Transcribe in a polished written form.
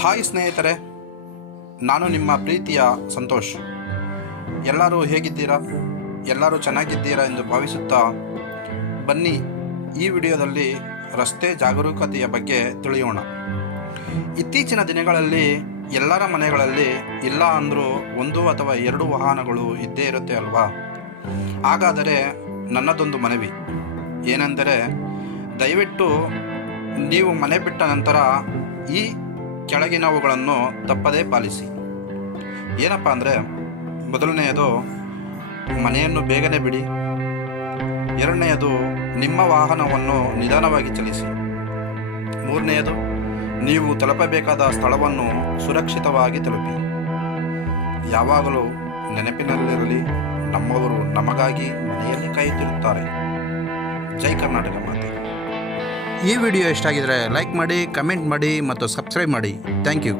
Hi ಸ್ನೇಹಿತರೆ, ನಾನು ನಿಮ್ಮ ಪ್ರೀತಿಯ ಸಂತೋಷ್. ಎಲ್ಲರೂ ಹೇಗಿದ್ದೀರಾ? ಎಲ್ಲರೂ ಚೆನ್ನಾಗಿದ್ದೀರಾ ಎಂದು ಭಾವಿಸುತ್ತಾ ಬನ್ನಿ ಈ ವಿಡಿಯೋದಲ್ಲಿ ರಸ್ತೆ ಜಾಗರೂಕತೆಯ ಬಗ್ಗೆ ತಿಳಿಯೋಣ. ಇತ್ತೀಚಿನ ದಿನಗಳಲ್ಲಿ ಎಲ್ಲರ ಮನೆಗಳಲ್ಲಿ ಇಲ್ಲ ಅಂದರೂ 1 ಅಥವಾ 2 ವಾಹನಗಳು ಇದ್ದೇ ಇರುತ್ತೆ ಅಲ್ವಾ? ಹಾಗಾದರೆ ನನ್ನದೊಂದು ಮನವಿ ಏನೆಂದರೆ, ದಯವಿಟ್ಟು ನೀವು ಮನೆ ಬಿಟ್ಟ ನಂತರ ಈ ಕೆಳಗಿನವುಗಳನ್ನು ತಪ್ಪದೇ ಪಾಲಿಸಿ. ಏನಪ್ಪ ಅಂದರೆ, ಮೊದಲನೆಯದು ಮನೆಯನ್ನು ಬೇಗನೆ ಬಿಡಿ. ಎರಡನೆಯದು ನಿಮ್ಮ ವಾಹನವನ್ನು ನಿಧಾನವಾಗಿ ಚಲಿಸಿ. ಮೂರನೆಯದು ನೀವು ತಲುಪಬೇಕಾದ ಸ್ಥಳವನ್ನು ಸುರಕ್ಷಿತವಾಗಿ ತಲುಪಿ. ಯಾವಾಗಲೂ ನೆನಪಿನಲ್ಲಿರಲಿ, ನಮ್ಮವರು ನಮಗಾಗಿ ಮನೆಯಲ್ಲಿ ಕಾಯುತ್ತಿರುತ್ತಾರೆ. ಜೈ ಕರ್ನಾಟಕ ಮಾತೆ. ಈ ವಿಡಿಯೋ ಇಷ್ಟ ಆಗಿದರೆ ಲೈಕ್ ಮಾಡಿ, ಕಮೆಂಟ್ ಮಾಡಿ ಮತ್ತು ಸಬ್ಸ್ಕ್ರೈಬ್ ಮಾಡಿ. Thank you.